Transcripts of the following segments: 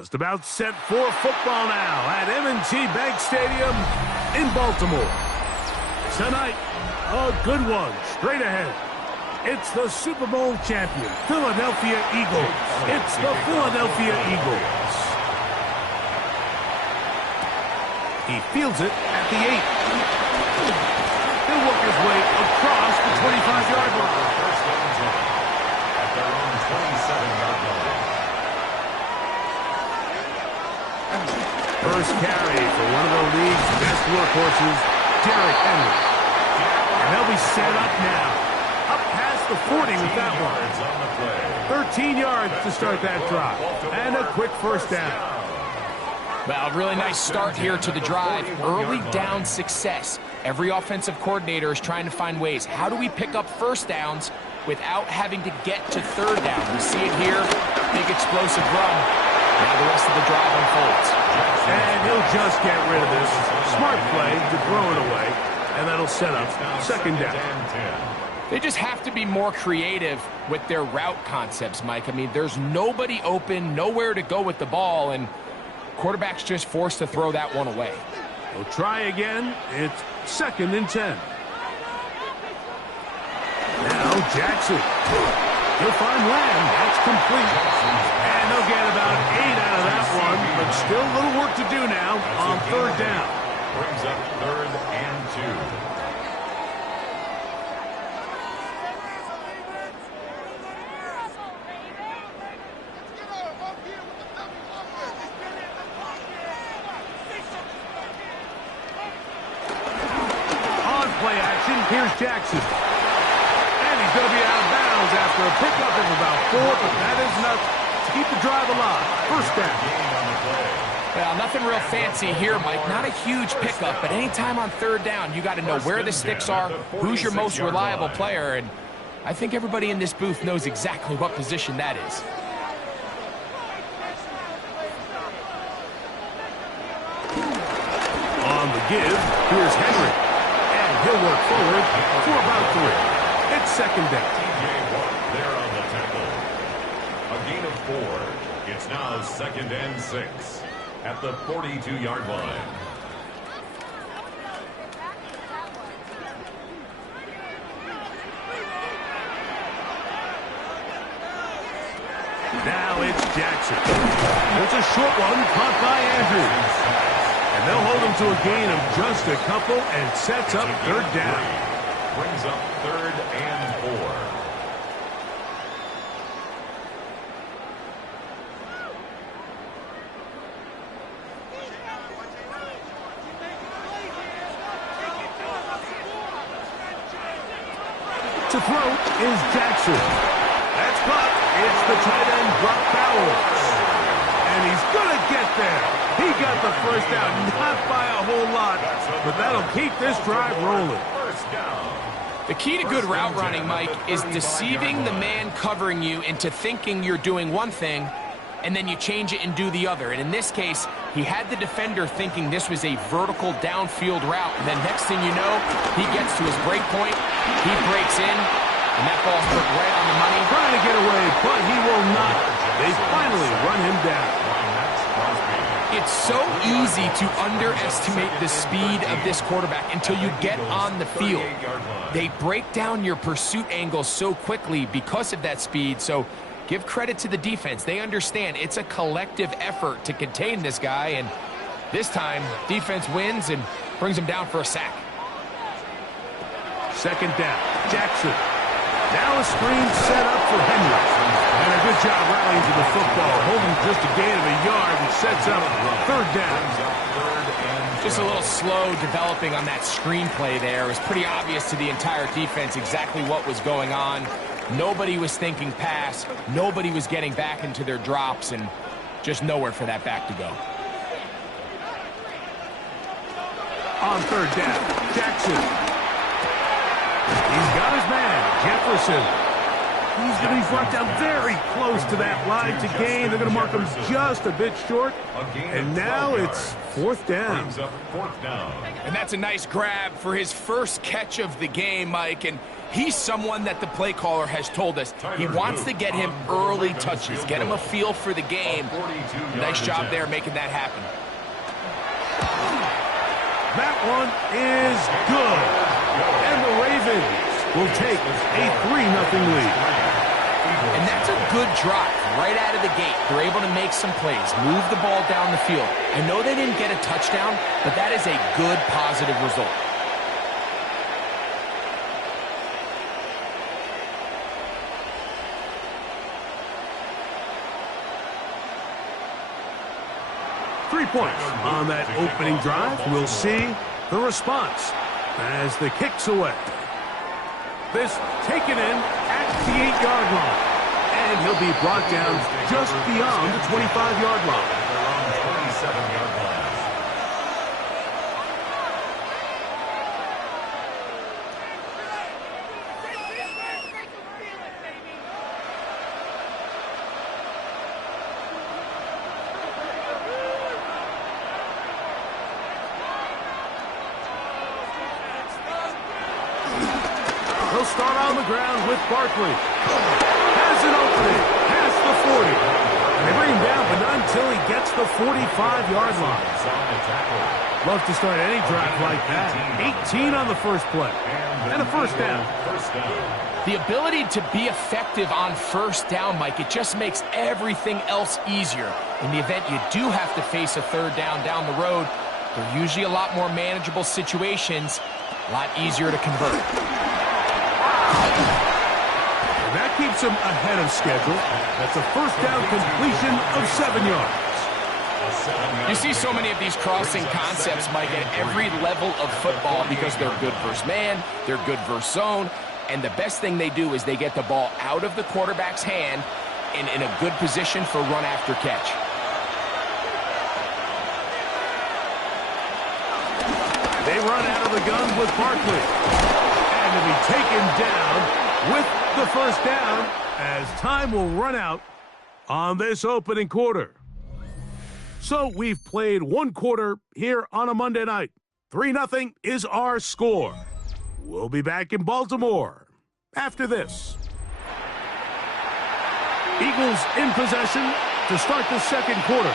Just about set for football now at M&T Bank Stadium in Baltimore. Tonight, a good one straight ahead. It's the Super Bowl champion, Philadelphia Eagles. It's the Philadelphia Eagles. He fields it at the 8. He'll work his way across the 25-yard line. First down zone at their own 27-yard line. First carry for one of the league's best workhorses, Derrick Henry. And they'll be set up now. Up past the 40 with that one. 13 yards to start that drive. And a quick first down. Well, really nice start here to the drive. Early down success. Every offensive coordinator is trying to find ways. How do we pick up first downs without having to get to third down? We see it here. Big explosive run. Now the rest of the drive unfolds. And he'll just get rid of this. Smart play to throw it away. And that'll set up second down. They just have to be more creative with their route concepts, Mike. I mean, there's nobody open, nowhere to go with the ball, and quarterback's just forced to throw that one away. We'll try again. It's second and 10. Now Jackson. He'll find Lamb. That's complete. And they'll get about 8 out of that one, but still a little work to do now on third down. Brings up third and 2. Here's Jackson. And he's going to be out of bounds after a pickup of about 4, but that is enough to keep the drive alive. First down. Well, nothing real fancy here, Mike. Not a huge pickup, but anytime on third down, you got to know where the sticks are, who's your most reliable player, and I think everybody in this booth knows exactly what position that is. On the give, here's Henry. He'll work forward for about 3. It's second down. TJ Watt there on the tackle. A gain of 4. It's now second and 6 at the 42-yard line. Now it's Jackson. It's a short one caught by Andrews. And they'll hold him to a gain of just a couple and sets up third down. Brings up third and 4. To throw is Jackson. That's caught. It's the tight end, Brock Bowers. And he's going to get there. He got the first down, not by a whole lot, but that'll keep this drive rolling. The key to good route running, Mike, is deceiving the man covering you into thinking you're doing one thing, and then you change it and do the other. And in this case, he had the defender thinking this was a vertical downfield route, and then next thing you know, he gets to his break point, he breaks in, and that ball's put right on the money. Trying to get away, but he will not. They finally run him down. It's so easy to underestimate the speed of this quarterback until you get on the field. They break down your pursuit angle so quickly because of that speed, so give credit to the defense. They understand it's a collective effort to contain this guy, and this time, defense wins and brings him down for a sack. Second down, Jackson. Now a screen set up for Henry. And a good job rallying to the football, holding just a gain of a yard and sets up third down. Just a little slow developing on that screenplay there. It was pretty obvious to the entire defense exactly what was going on. Nobody was thinking pass. Nobody was getting back into their drops, and just nowhere for that back to go. On third down, Jackson. He's got his man, Jefferson. He's going to be brought down very close to that line to gain. They're going to mark him just a bit short. And now it's fourth down. And that's a nice grab for his first catch of the game, Mike. And he's someone that the play caller has told us he wants to get him early touches, get him a feel for the game. Nice job there making that happen. That one is good. And the Ravens will take a 3-0 lead. And that's a good drive right out of the gate. They're able to make some plays, move the ball down the field. I know they didn't get a touchdown, but that is a good, positive result. Three points on that opening drive. We'll see the response as the kick's away. This taken in at the 8-yard line. And he'll be brought down just beyond the 25-yard line. Around 27-yard line. He'll start on the ground with Barkley. Has an opening past the 40. And they bring him down, but not until he gets the 45-yard line. Love to start any drive like that. 18 on the first play. And a first down. The ability to be effective on first down, Mike, it just makes everything else easier. In the event you do have to face a third down the road, they're usually a lot more manageable situations, a lot easier to convert. That keeps him ahead of schedule. That's a first down completion of 7 yards. You see so many of these crossing concepts, Mike, at every level of football because they're good versus man, they're good versus zone, and the best thing they do is they get the ball out of the quarterback's hand and in a good position for run after catch. They run out of the gun with Barkley. And to be taken down with the first down as time will run out on this opening quarter. So we've played one quarter here on a Monday night. 3-0 is our score. We'll be back in Baltimore after this. Eagles in possession to start the second quarter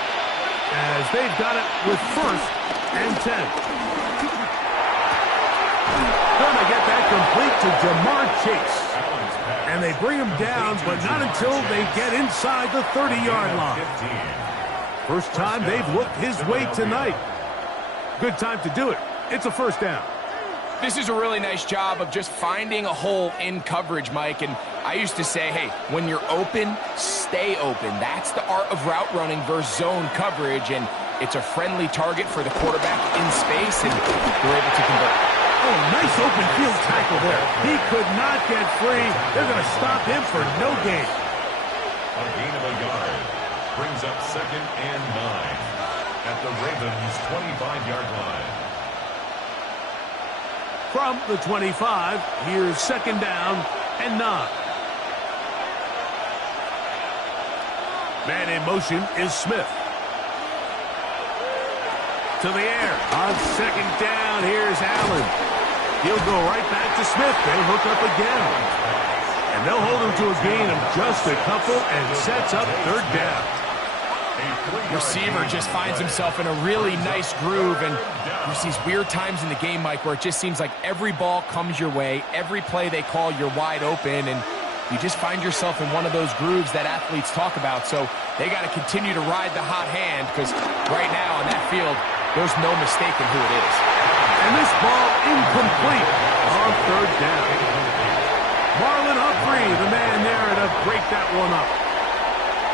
as they've got it with first and 10. Gonna get that complete to Jamar Chase. And they bring him down, but not until they get inside the 30-yard line. First time they've looked his way tonight. Good time to do it. It's a first down. This is a really nice job of just finding a hole in coverage, Mike. And I used to say, hey, when you're open, stay open. That's the art of route running versus zone coverage. And it's a friendly target for the quarterback in space, and they're able to convert. Oh, nice open field tackle there. He could not get free. They're going to stop him for no gain. A gain of a yard brings up 2nd and 9 at the Ravens' 25-yard line. From the 25, here's 2nd down and 9. Man in motion is Smith. To the air. On 2nd down, here's Allen. He'll go right back to Smith. They hook up again. And they'll hold him to a gain of just a couple and sets up 3rd down. Receiver just finds himself in a really nice groove, and there's these weird times in the game, Mike, where it just seems like every ball comes your way, every play they call, you're wide open, and you just find yourself in one of those grooves that athletes talk about. So they got to continue to ride the hot hand, because right now on that field, there's no mistaking who it is. And this ball incomplete on 3rd down. Marlon Humphrey, the man there to break that one up.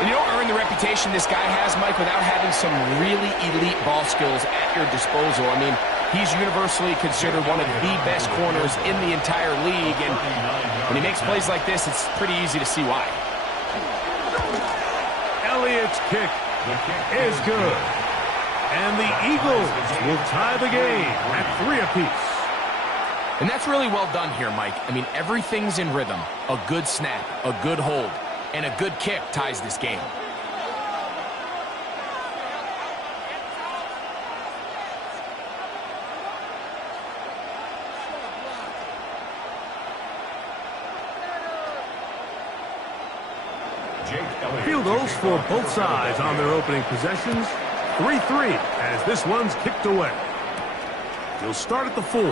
And you don't earn the reputation this guy has, Mike, without having some really elite ball skills at your disposal. I mean, he's universally considered one of the best corners in the entire league, and when he makes plays like this, it's pretty easy to see why. Elliott's kick is good. And the Eagles will tie the game at 3 apiece. And that's really well done here, Mike. I mean, everything's in rhythm. A good snap, a good hold, and a good kick ties this game. Field goals for both sides on their opening possessions. 3-3 as this one's kicked away. He'll start at the 4. And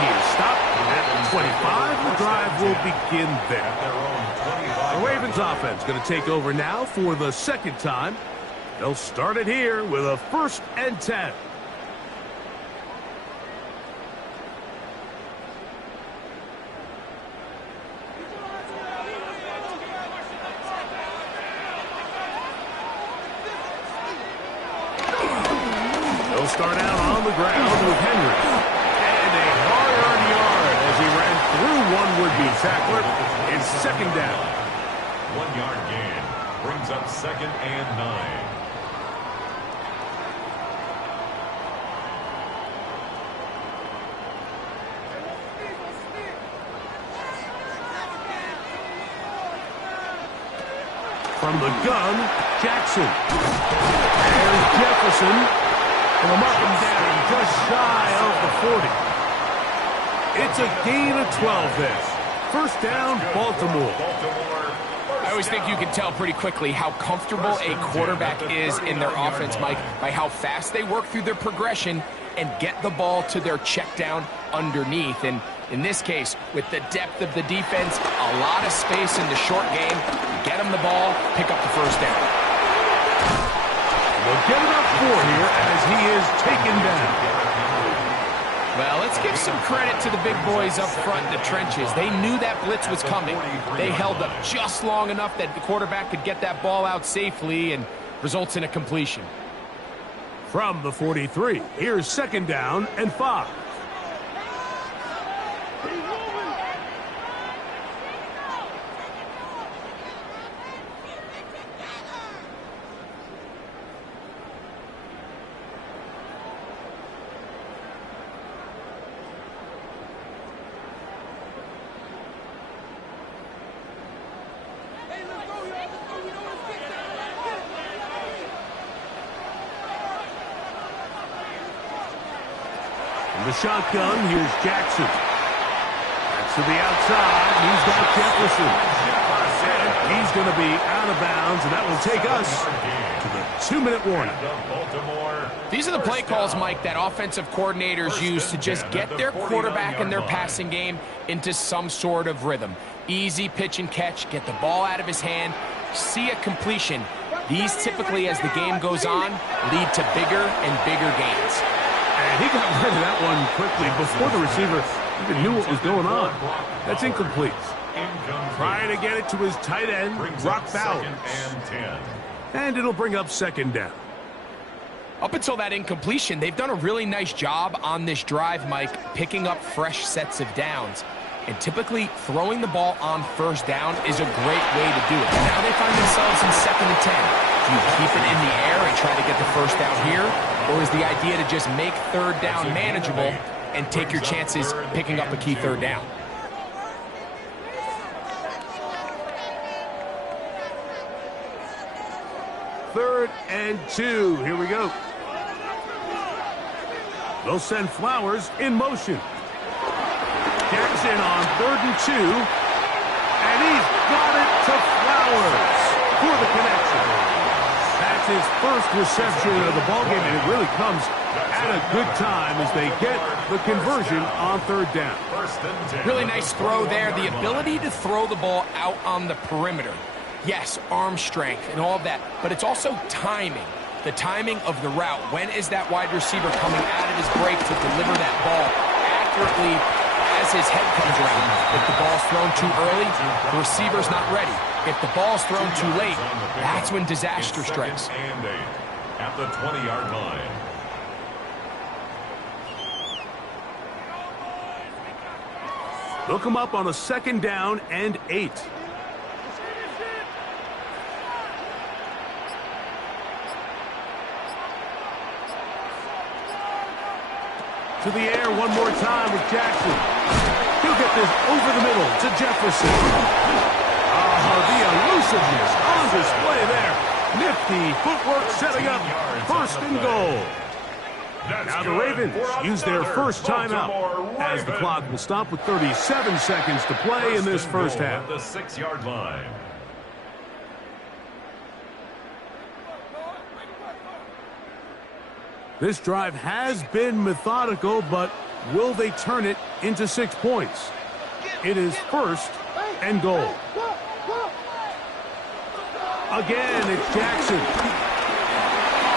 he's stopped at 25. The drive will begin there. The Ravens offense going to take over now for the second time. They'll start it here with a 1st and 10. They'll start out on the ground with Henry. And a hard-earned yard as he ran through one would-be tackler. It's 2nd down. 1-yard gain brings up 2nd and 9. From the gun, Jackson. There's Jefferson. And they'll mark him down just shy of the 40. It's a gain of 12 there. 1st down, Baltimore. I always think you can tell pretty quickly how comfortable a quarterback is in their offense, Mike, by how fast they work through their progression and get the ball to their check down underneath. And in this case, with the depth of the defense, a lot of space in the short game, get them the ball, pick up the 1st down. They'll get it up 4 here as he is taken down. Well, let's give some credit to the big boys up front in the trenches. They knew that blitz was coming. They held up just long enough that the quarterback could get that ball out safely and results in a completion. From the 43, here's 2nd down and 5. The shotgun, here's Jackson. That's to the outside. He's got Jefferson. And he's going to be out of bounds, and that will take us to the 2-minute warning. These are the play calls, Mike, that offensive coordinators use to just get their quarterback and their passing game into some sort of rhythm. Easy pitch and catch, get the ball out of his hand, see a completion. These typically, as the game goes on, lead to bigger and bigger gains. And he got rid of that one quickly before the receiver even knew what was going on. That's incomplete. Trying to get it to his tight end, Brock Bowers. And it'll bring up 2nd down. Up until that incompletion, they've done a really nice job on this drive, Mike, picking up fresh sets of downs. And typically, throwing the ball on 1st down is a great way to do it. And now they find themselves in 2nd and 10. Do you keep it in the air and try to get the 1st down here? Or is the idea to just make 3rd down manageable and take your chances picking up a key 3rd down? Third and 2. Here we go. They'll send Flowers in motion. Jackson on 3rd and 2. And he's got it to Flowers for the connection. That's his 1st reception of the ballgame, and it really comes at a good time as they get the conversion on 3rd down. Really nice throw there. The ability to throw the ball out on the perimeter. Yes, arm strength and all of that, but it's also timing. The timing of the route. When is that wide receiver coming out of his break to deliver that ball accurately as his head comes around? If the ball's thrown too early, the receiver's not ready. If the ball's thrown too late, that's when disaster strikes. And 8 at the 20-yard line. They'll come up on a 2nd down and 8. To the air one more time with Jackson. He'll get this over the middle to Jefferson. The elusiveness on display there. Nifty footwork setting up first and goal. Now the Ravens use their first timeout as the clock will stop with 37 seconds to play in this first half. The 6-yard line. This drive has been methodical, but will they turn it into 6 points? It is first and goal. Again, it's Jackson.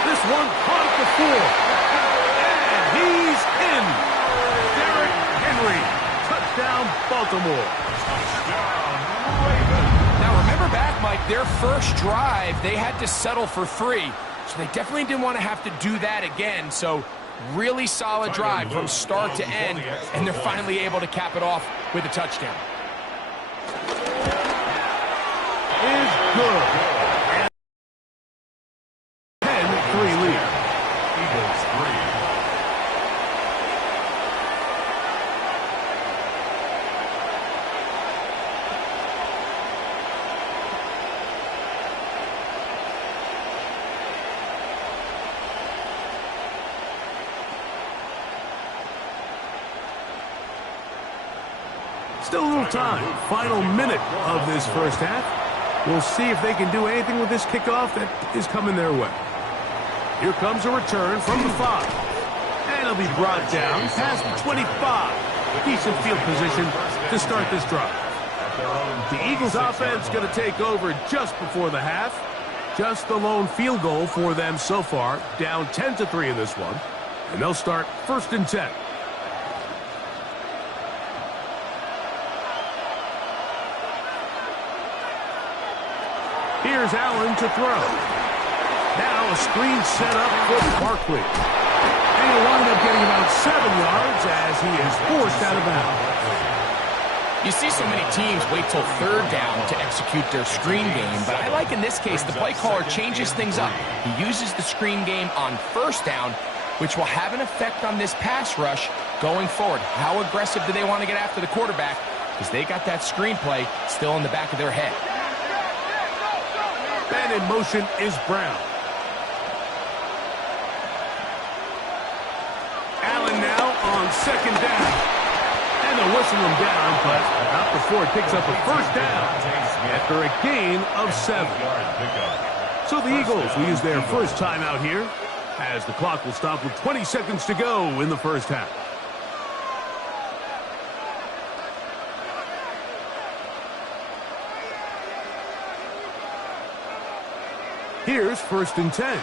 This one caught at the 4. And he's in. Derrick Henry. Touchdown, Baltimore. Now, remember back, Mike, their first drive, they had to settle for 3. So they definitely didn't want to have to do that again. So really solid drive from start to end. And they're finally able to cap it off with a touchdown. Is good. 10-3 lead. Eagles 3. Still a little time. Final minute of this first half. We'll see if they can do anything with this kickoff that is coming their way. Here comes a return from the 5. And it'll be brought down past the 25. Decent field position to start this drive. The Eagles offense going to take over just before the half. Just the lone field goal for them so far. Down 10-3 in this one. And they'll start first and 10. Here's Allen to throw. Now a screen set up for Barkley. And he'll wind up getting about 7 yards as he is forced out of bounds. You see so many teams wait till third down to execute their screen game, but I like in this case the play caller changes things up. He uses the screen game on first down, which will have an effect on this pass rush going forward. How aggressive do they want to get after the quarterback? Because they got that screenplay still in the back of their head. And in motion is Brown. Allen now on second down. And they'll whistle him down, but not before it picks up a first down after a gain of 7. So the Eagles will use their first timeout here as the clock will stop with 20 seconds to go in the first half. Here's first and 10.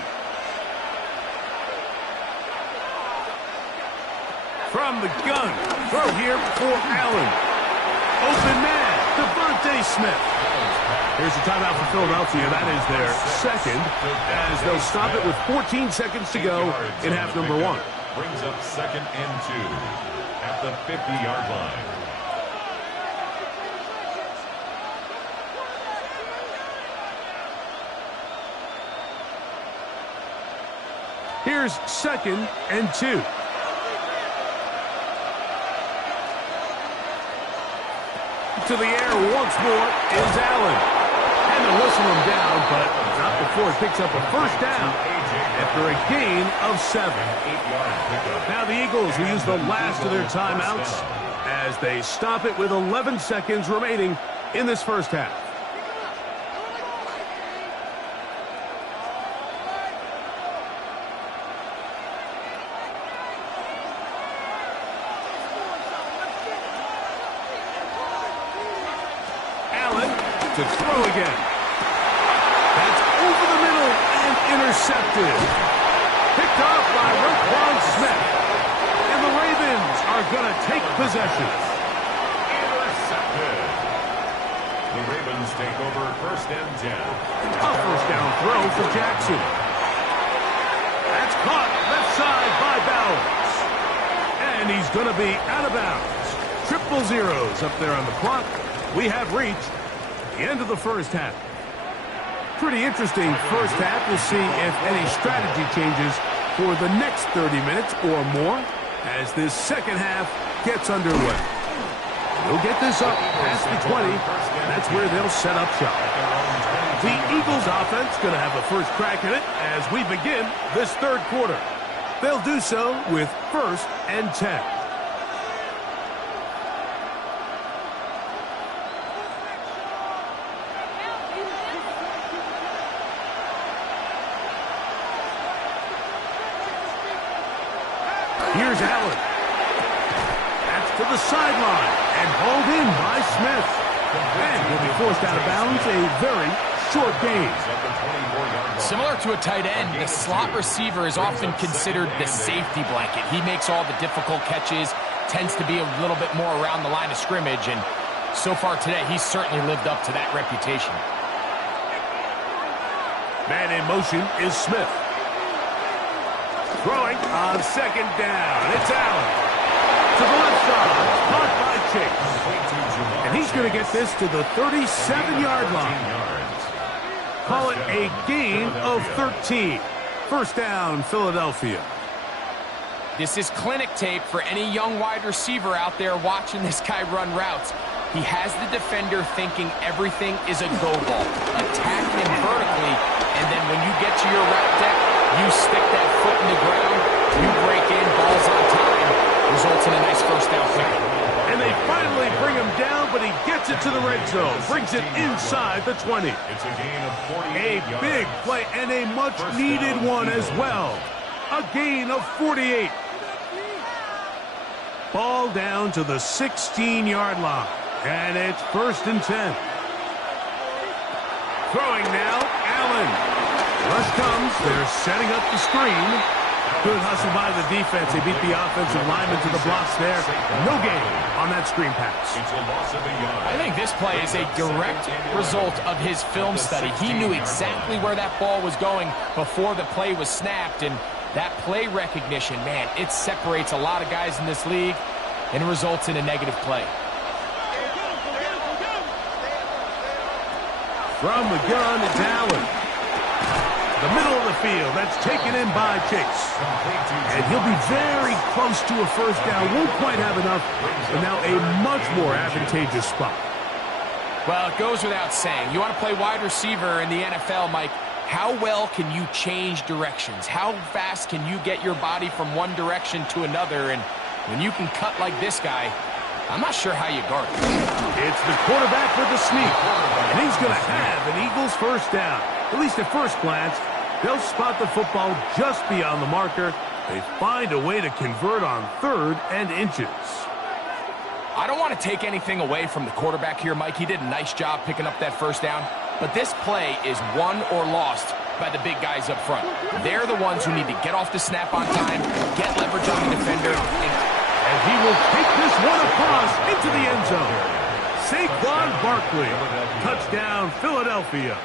From the gun, throw here for Allen. Open man, Devontae Smith. Here's the timeout for Philadelphia. That is their second, as they'll stop it with 14 seconds to go in half number 1. Brings up second and 2 at the 50-yard line. Here's second and 2. To the air once more is Allen. And they'll whistle him down, but not before it picks up a first down after a gain of 7. Now the Eagles will use the last of their timeouts as they stop it with 11 seconds remaining in this first half. To throw again. That's over the middle and intercepted. Picked off by Roquan Smith. And the Ravens are going to take possession. Intercepted. The Ravens take over first and 10. A first down throw for Jackson. That's caught left side by Bowers. And he's going to be out of bounds. 0-0 up there on the clock. We have reached the end of the first half. Pretty interesting first half. We'll see if any strategy changes for the next 30 minutes or more as this second half gets underway. They'll get this up past the 20. That's where they'll set up shop. The Eagles offense going to have a first crack at it as we begin this third quarter. They'll do so with 1st and 10. Here's Allen. That's to the sideline and hauled in by Smith. And he'll be forced out of bounds, a very short gain. Similar to a tight end, the slot receiver is often considered the safety blanket. He makes all the difficult catches, tends to be a little bit more around the line of scrimmage, and so far today, he's certainly lived up to that reputation. Man in motion is Smith. Throwing on second down. It's Allen. To the left side. Caught by Chase. And he's going to get this to the 37-yard line. Call it a gain of 13. First down, Philadelphia. This is clinic tape for any young wide receiver out there watching this guy run routes. He has the defender thinking everything is a go ball. Attack him vertically, and then when you get to your route deck, you stick that foot in the ground, you break in, balls on time, results in a nice first down pick. And they finally bring him down, but he gets it to the red zone, brings it inside the 20. It's a gain of 48 A big play and a much-needed one as well. A gain of 48. Ball down to the 16-yard line, and it's 1st and 10. Throwing now, Allen. Rush comes. They're setting up the screen. Good hustle by the defense. They beat the offensive lineman to the blocks there. No gain on that screen pass. I think this play is a direct result of his film study. He knew exactly where that ball was going before the play was snapped, and that play recognition, man, it separates a lot of guys in this league, and it results in a negative play. From the gun, it's Allen. The middle of the field, that's taken in by Chase. And he'll be very close to a first down. Won't quite have enough, but now a much more advantageous spot. Well, it goes without saying. You want to play wide receiver in the NFL, Mike, how well can you change directions? How fast can you get your body from one direction to another? And when you can cut like this guy, I'm not sure how you guard it. It's the quarterback with the sneak. And he's going to have an Eagles first down. At least at first glance, they'll spot the football just beyond the marker. They find a way to convert on 3rd and inches. I don't want to take anything away from the quarterback here, Mike. He did a nice job picking up that first down. But this play is won or lost by the big guys up front. They're the ones who need to get off the snap on time, get leverage on the defender. And he will take this one across into the end zone. Saquon Barkley. Touchdown, Philadelphia.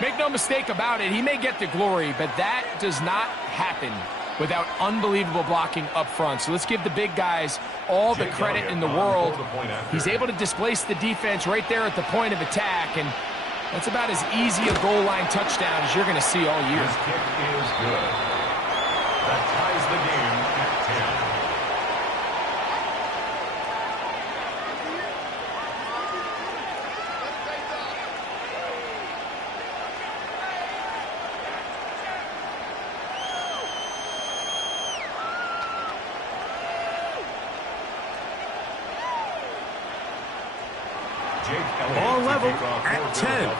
Make no mistake about it, he may get the glory, but that does not happen without unbelievable blocking up front. So let's give the big guys all the credit in the world. He's able to displace the defense right there at the point of attack, and that's about as easy a goal line touchdown as you're going to see all year. His kick is good. That ties the game at 10. Ball level at 10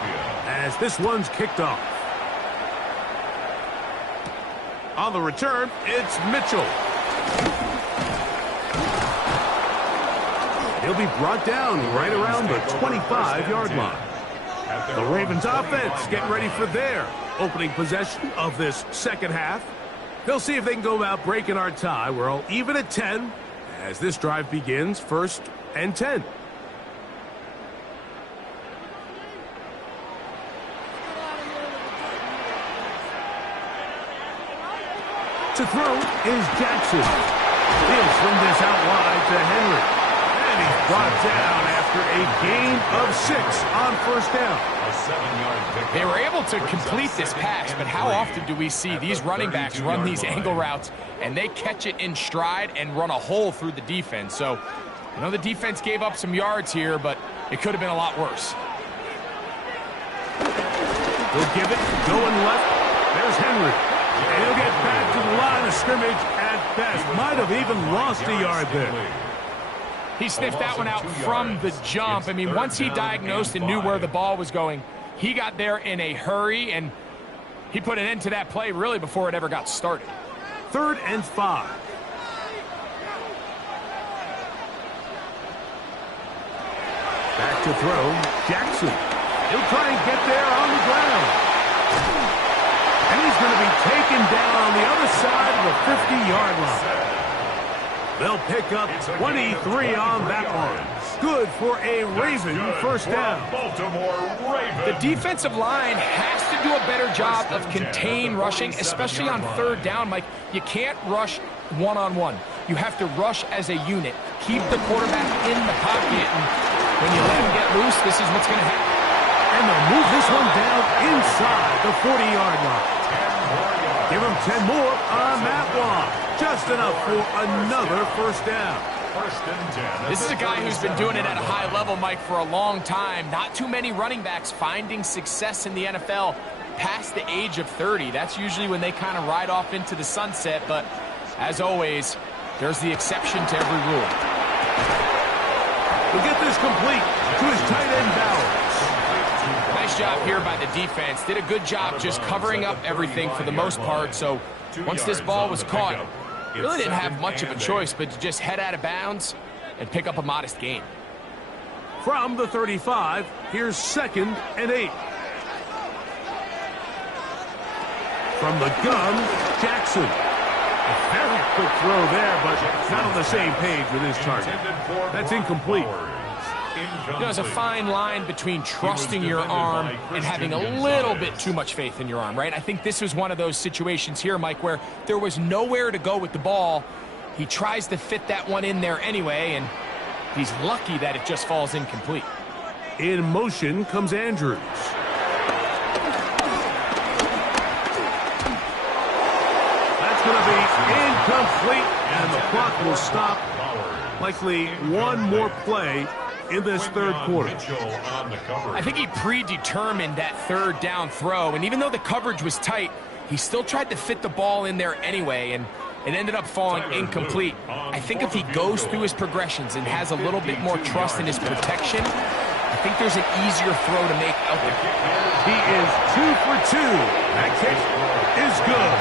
as this one's kicked off. On the return, it's Mitchell. He'll be brought down right around the 25-yard line. The Ravens offense getting ready for their opening possession of this second half. They'll see if they can go about breaking our tie. We're all even at 10 as this drive begins, 1st and 10. To throw is Jackson. He'll swing this out wide to Henry. And he's brought down after a gain of 6 on first down. A 7-yard pickup. They were able to complete this pass, but how often do we see these running backs run these angle routes and they catch it in stride and run a hole through the defense? So, I know the defense gave up some yards here, but it could have been a lot worse. He'll give it, going left. There's Henry. And he'll get back to the line of scrimmage at best. Might have even lost a yard there. He sniffed that one out from the jump. I mean, once he diagnosed and knew where the ball was going, he got there in a hurry, and he put an end to that play really before it ever got started. 3rd and 5. Back to throw, Jackson. He'll try and get there on the ground. And he's going to be taken down on the other side of the 50-yard line. They'll pick up 23 on that one. Good for a Raven first down. Baltimore Ravens. The defensive line has to do a better job of contain rushing, especially on 3rd down, Mike. You can't rush one-on-one. You have to rush as a unit. Keep the quarterback in the pocket, and when you let him get loose, this is what's going to happen. And they'll move this one down inside the 40-yard line. Give him 10 more on that one. Just enough for another first down. This is a guy who's been doing it at a high level, Mike, for a long time. Not too many running backs finding success in the NFL past the age of 30. That's usually when they kind of ride off into the sunset, but as always, there's the exception to every rule. We'll get this complete to his tight end Bowers. Nice job here by the defense. Did a good job just covering up everything for the most part. So once this ball was caught, really didn't have much of a choice but to just head out of bounds and pick up a modest gain. From the 35, here's 2nd and 8. From the gun, Jackson. A very quick throw there, but not on the same page with his target. That's incomplete. You know, there's a fine line between trusting your arm and having a little bit too much faith in your arm, right? I think this was one of those situations here, Mike, where there was nowhere to go with the ball. He tries to fit that one in there anyway, and he's lucky that it just falls incomplete. In motion comes Andrews. That's going to be incomplete, and the clock will stop. Likely one more play in this 3rd quarter. I think he predetermined that 3rd down throw, and even though the coverage was tight, he still tried to fit the ball in there anyway, and it ended up falling incomplete. I think if he goes through his progressions and has a little bit more trust in his protection, I think there's an easier throw to make out there. He is 2 for 2. That kick is good.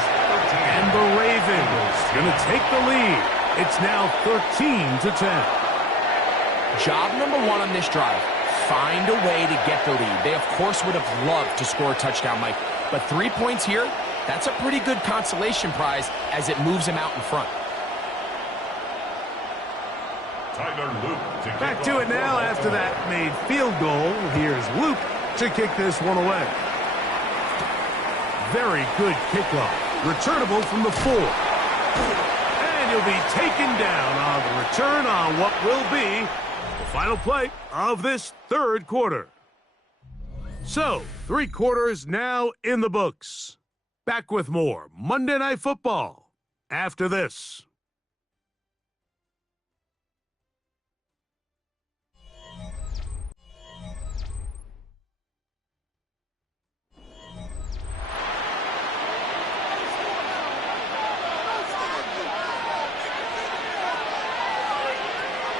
And the Ravens going to take the lead. It's now 13-10. Job number 1 on this drive, find a way to get the lead. They, of course, would have loved to score a touchdown, Mike. But 3 points here, that's a pretty good consolation prize as it moves them out in front. Back to it now after that made field goal. Here's Luke to kick this one away. Very good kickoff. Returnable from the 4. And he'll be taken down on the return on what will be the final play of this 3rd quarter. So, 3 quarters now in the books. Back with more Monday Night Football after this.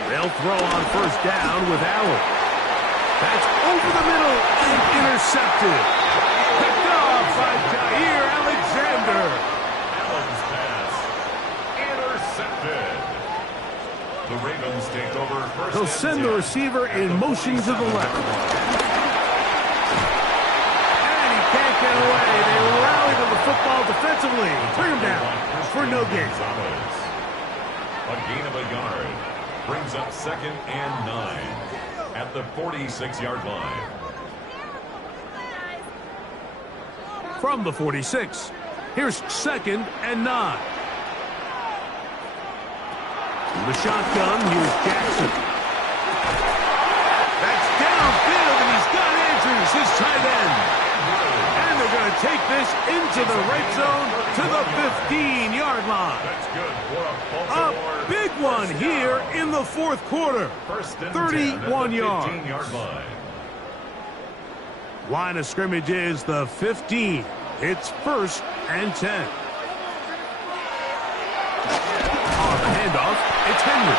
They'll throw on first down with Allen. That's over the middle and intercepted. Picked off by Jair Alexander. Allen's pass intercepted. The Ravens take over first. They'll send the receiver in motion to the left. And he can't get away. They rally to the football defensively. Bring him down for no gain. A gain of a yard. Brings up 2nd and 9 at the 46-yard line. From the 46, here's 2nd and 9. The shotgun, here's Jackson. That's downfield, and he's got Andrews, his tight end. And they're going to take this into the red zone to the 15-yard line. That's good for A big one here in the fourth quarter. 31 yards. 15-yard line. Line of scrimmage is the 15. It's 1st and 10. On the handoff, it's Henry.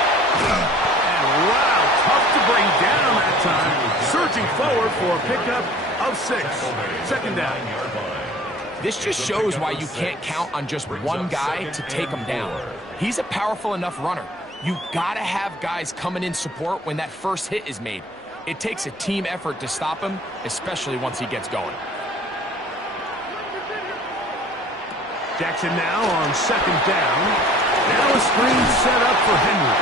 And wow, tough to bring down that time. Surging forward for a pickup of 6. 2nd down. This just shows why you can't count on just one guy to take him down. He's a powerful enough runner. You gotta have guys coming in support when that first hit is made. It takes a team effort to stop him, especially once he gets going. Jackson now on 2nd down. Now a screen set up for Henry.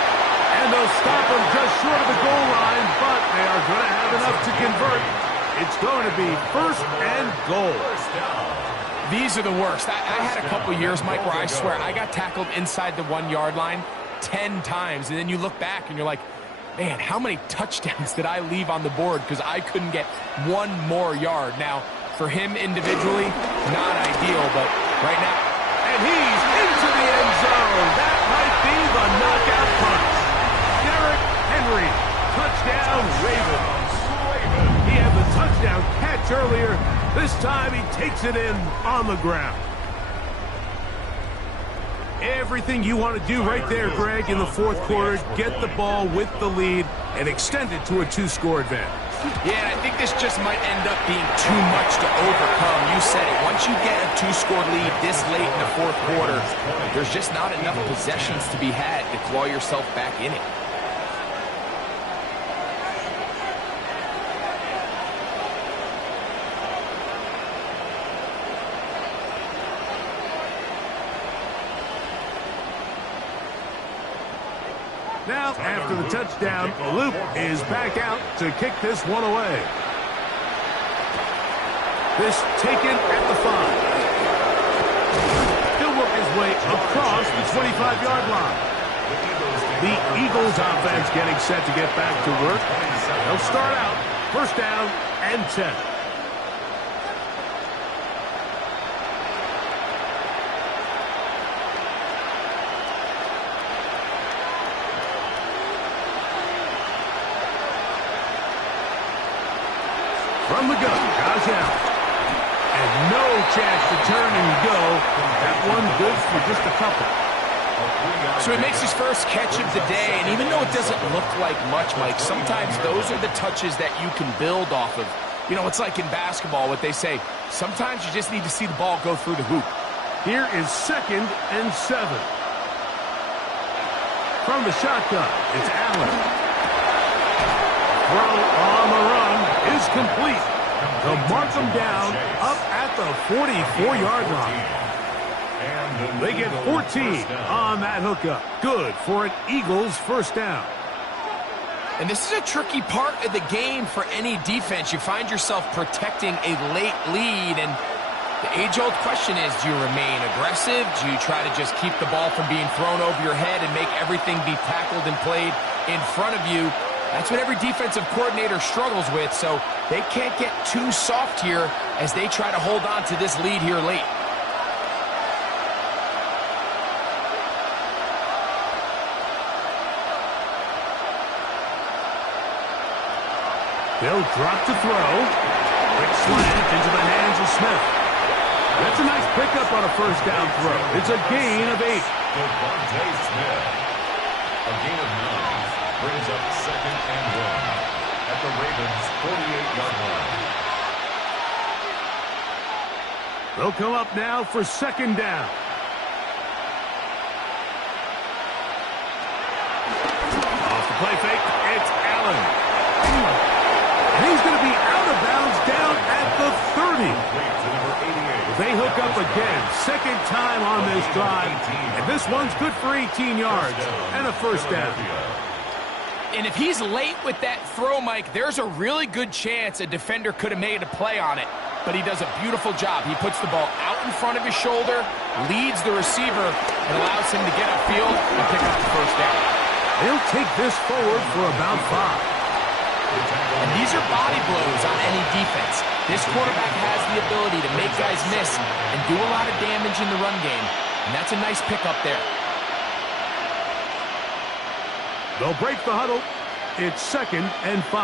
And they'll stop him just short of the goal line, but they are going to have enough to convert. It's going to be 1st and goal. These are the worst. I had a couple years, Mike, where I swear I got tackled inside the 1-yard line 10 times, and then you look back and you're like, man, how many touchdowns did I leave on the board because I couldn't get one more yard? Now, for him individually, not ideal, but right now. And he's into the end zone. That might be the knockout punch. Derrick Henry, touchdown Ravens. He had the touchdown catch earlier. This time he takes it in on the ground. Everything you want to do right there, Greg, in the fourth quarter, get the ball with the lead and extend it to a 2-score advantage. Yeah, I think this just might end up being too much to overcome. You said it. Once you get a 2-score lead this late in the fourth quarter, there's just not enough possessions to be had to claw yourself back in it. Now, after the touchdown, Luke is back out to kick this one away. This taken at the 5. He'll work his way across the 25-yard line. The Eagles offense getting set to get back to work. They'll start out 1st down and 10. From the gun, Josh Allen. And no chance to turn and go. That one good for just a couple. So he makes his first catch of the day, and even though it doesn't look like much, Mike, sometimes those are the touches that you can build off of. You know, it's like in basketball, what they say, sometimes you just need to see the ball go through the hoop. Here is 2nd and 7. From the shotgun, it's Allen. Throw on the run is complete. They'll mark them down up at the 44-yard line. They get 14 on that hookup. Good for an Eagles 1st down. And this is a tricky part of the game for any defense. You find yourself protecting a late lead, and the age-old question is, do you remain aggressive? Do you try to just keep the ball from being thrown over your head and make everything be tackled and played in front of you? That's what every defensive coordinator struggles with, so they can't get too soft here as they try to hold on to this lead here late. They'll drop to throw. Quick slant into the hands of Smith. That's a nice pickup on a 1st down throw. It's a gain of 8. DeVonta Smith. A gain of 9. Brings up 2nd and 1 at the Ravens' 48-yard line. They'll come up now for 2nd down. Off the play fake, it's Allen. And he's going to be out of bounds down at the 30. They hook up again, 2nd time on this drive. And this one's good for 18 yards and a 1st down. And if he's late with that throw, Mike, there's a really good chance a defender could have made a play on it. But he does a beautiful job. He puts the ball out in front of his shoulder, leads the receiver, and allows him to get upfield and pick up the 1st down. He'll take this forward for about 5. And these are body blows on any defense. This quarterback has the ability to make guys miss and do a lot of damage in the run game. And that's a nice pickup there. They'll break the huddle. It's 2nd and 5.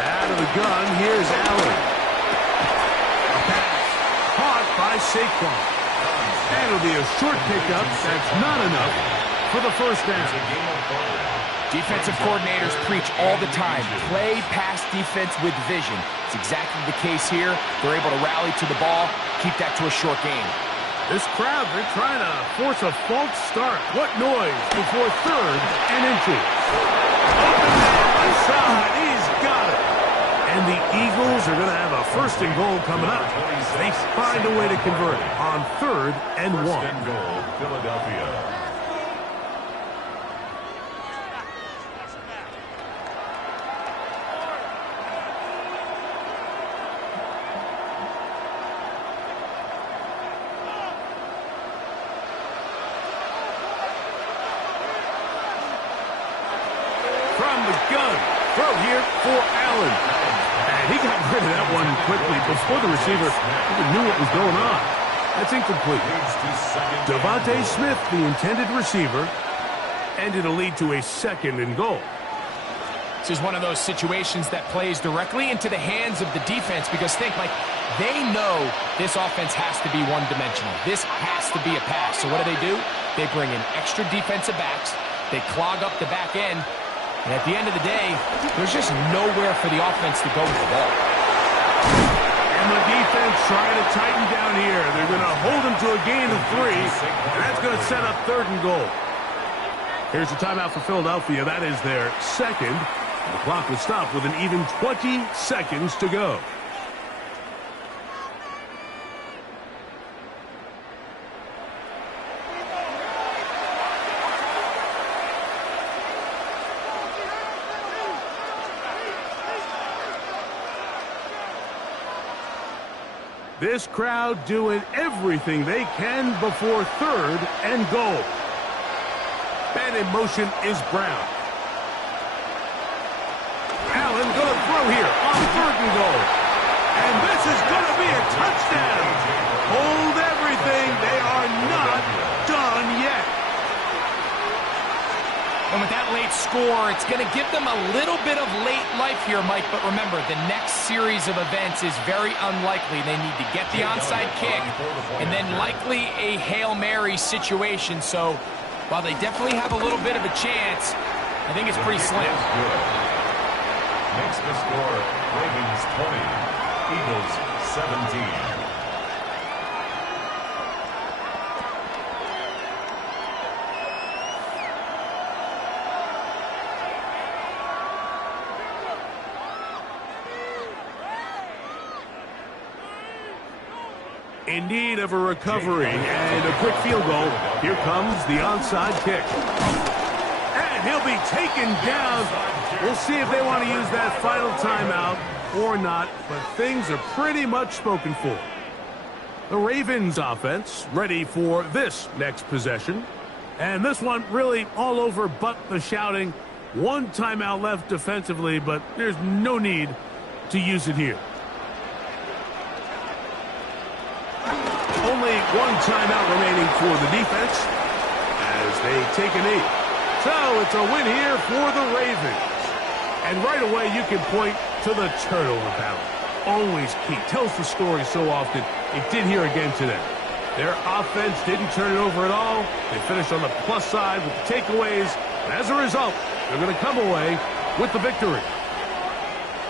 Out of the gun, here's Allen. A pass caught by Saquon. And it'll be a short pickup. That's not enough for the first down. Defensive coordinators preach all the time, play pass defense with vision. It's exactly the case here. They're able to rally to the ball, keep that to a short game. This crowd, they're trying to force a false start. What noise before 3rd and inches. Open man inside. He's got it. And the Eagles are going to have a 1st and goal coming up. They find a way to convert it on 3rd and 1. 1st and goal, Philadelphia. From the gun, throw here for Allen. And he got rid of that one quickly before the receiver even knew what was going on. That's incomplete. Devontae Smith, the intended receiver, and it'll lead to a 2nd and goal. This is one of those situations that plays directly into the hands of the defense because think, like, they know this offense has to be one-dimensional. This has to be a pass. So what do? They bring in extra defensive backs. They clog up the back end. And at the end of the day, there's just nowhere for the offense to go with the ball. And the defense trying to tighten down here. They're going to hold him to a gain of 3, and that's going to set up 3rd and goal. Here's a timeout for Philadelphia. That is their 2nd. The clock will stop with an even 20 seconds to go. This crowd doing everything they can before 3rd and goal. And in motion is Brown. Allen going to throw here on 3rd and goal. And this is going to be a touchdown. Hold everything. They are not done yet. And with that late score, it's going to give them a little bit of late life here, Mike. But remember, the next series of events is very unlikely. They need to get the onside kick and then likely a Hail Mary situation. So while they definitely have a little bit of a chance, I think it's pretty slim. Makes the score Ravens 20, Eagles 17. In need of a recovery and a quick field goal. Here comes the onside kick. And he'll be taken down. We'll see if they want to use that final timeout or not, but things are pretty much spoken for. The Ravens offense ready for this next possession. And this one really all over but the shouting. One timeout left defensively, but there's no need to use it here. Only one timeout remaining for the defense as they take a knee. So it's a win here for the Ravens. And right away you can point to the turnover battle. Always key. Tells the story so often. It did here again today. Their offense didn't turn it over at all. They finished on the plus side with the takeaways. And as a result, they're going to come away with the victory.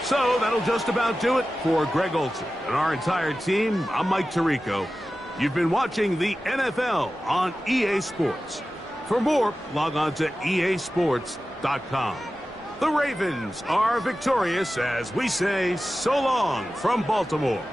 So that'll just about do it for Greg Olsen and our entire team. I'm Mike Tirico. You've been watching the NFL on EA Sports. For more, log on to easports.com. The Ravens are victorious as we say so long from Baltimore.